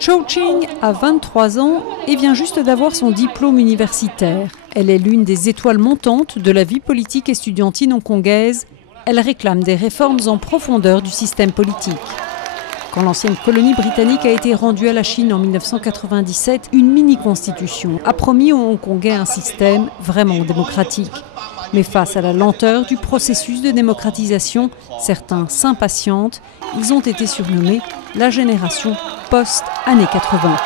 Cho Ching a 23 ans et vient juste d'avoir son diplôme universitaire. Elle est l'une des étoiles montantes de la vie politique estudiantine hongkongaise. Elle réclame des réformes en profondeur du système politique. Quand l'ancienne colonie britannique a été rendue à la Chine en 1997, une mini-constitution a promis aux Hongkongais un système vraiment démocratique. Mais face à la lenteur du processus de démocratisation, certains s'impatientent. Ils ont été surnommés la génération post-années 80.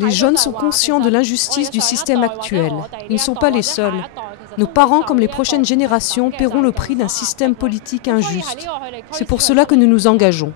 Les jeunes sont conscients de l'injustice du système actuel. Ils ne sont pas les seuls. Nos parents, comme les prochaines générations, paieront le prix d'un système politique injuste. C'est pour cela que nous nous engageons.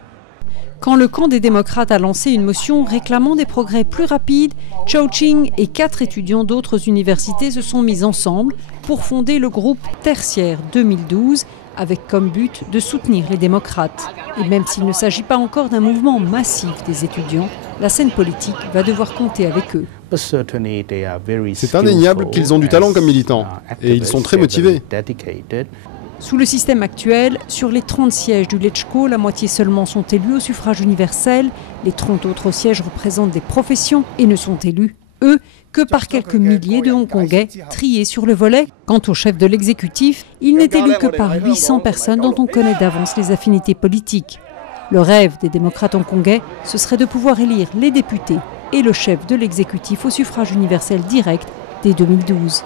Quand le camp des démocrates a lancé une motion réclamant des progrès plus rapides, Cho Ching et 4 étudiants d'autres universités se sont mis ensemble pour fonder le groupe Tertiaire 2012, avec comme but de soutenir les démocrates. Et même s'il ne s'agit pas encore d'un mouvement massif des étudiants, la scène politique va devoir compter avec eux. C'est indéniable qu'ils ont du talent comme militants, et ils sont très motivés. Sous le système actuel, sur les 30 sièges du LegCo, la moitié seulement sont élus au suffrage universel. Les 30 autres sièges représentent des professions et ne sont élus, eux, que par quelques milliers de Hongkongais triés sur le volet. Quant au chef de l'exécutif, il n'est élu que par 800 personnes dont on connaît d'avance les affinités politiques. Le rêve des démocrates hongkongais, ce serait de pouvoir élire les députés et le chef de l'exécutif au suffrage universel direct dès 2012.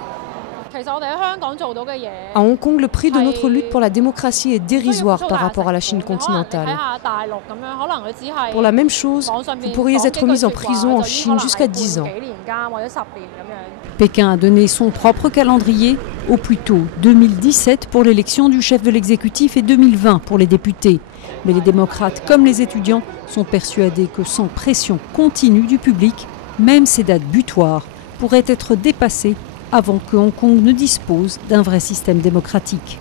À Hong Kong, le prix de notre lutte pour la démocratie est dérisoire par rapport à la Chine continentale. Pour la même chose, vous pourriez être mis en prison en Chine jusqu'à 10 ans. Pékin a donné son propre calendrier, au plus tôt 2017 pour l'élection du chef de l'exécutif et 2020 pour les députés. Mais les démocrates, comme les étudiants, sont persuadés que sans pression continue du public, même ces dates butoirs pourraient être dépassées avant que Hong Kong ne dispose d'un vrai système démocratique.